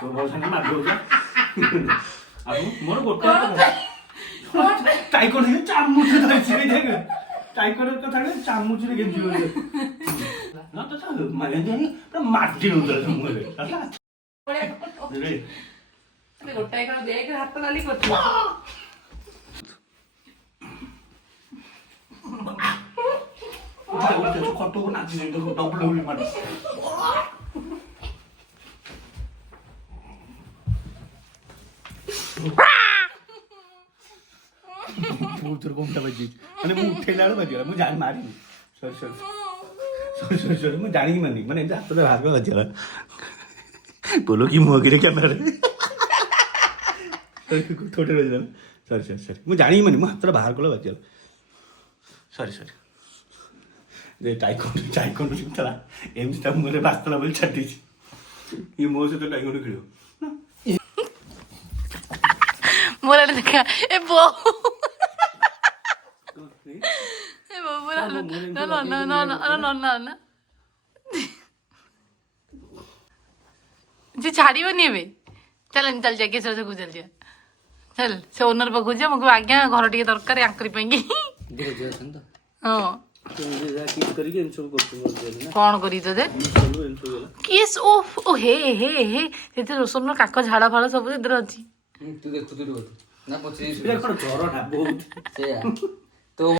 ତୋ ଭରସା ନା ମାରିଦଉଛ ଆଉ ମୋର ଗୋଟେ ଟାଇକୋ ଚାମୁଚ ଧରିଛି ଦେଖ ଟାଇକୋର କଥା ଚାମୁଚରେ ଗେଞ୍ଜି ନା ତ ମାନେ ମାଟି ହଉଥିଲା ମୁହଁରେ ଗୋଟାଏ କଣ ଦେଖ ହାତ ନାଲି କରୁଛୁ ଖଟକୁ ନାଚି ଡବଲ ମାର ତୋର କଣ୍ଟା ବାଜି ମାନେ ମୁଁ ଉଠେଇଲା ବେଳକୁ ବାଜିଗଲା ମୁଁ ଜାଣି ମାରିନି ସରି ମୁଁ ଜାଣିକି ମାରିନି ମାନେ ଏମିତି ହାତରେ ଭାଗ ବାଜିଗଲା ବୋଲ କି ମୁହଁ କିରେ କ୍ୟାମେରାରେ ଥୋଟେ ବାଜିଗଲା ସରି ମୁଁ ଜାଣିକି ମାରିନି ମୁଁ ହାତରେ ବାହାର କଲେ ବାଜିଗଲା ସରି ଯେ ଟାଇକୋଣ୍ଡ ଶିଖୁଥିଲା ଏମିତି ତା ମୁହଁରେ ବାସ୍ତଲା ବୋଲି ଛାଟିଛି ଇଏ ମୋ ସହିତ ଟାଇକୋଣ୍ଡ ଖେଳିବ मोरा देखा ए बो ए बो मोरा ना जी छाड़ी बनी बे चल जाके से गुजर जा चल से ओनर पाखु जा मको आज्ञा घर टिके दरकार आंकरी पेंगी हां कौन करी तो दे किस ओ हे ते रोशन काक झाड़ा फाड़ा सब इधर अछि तू देख तू ना पछे जरटा बहुत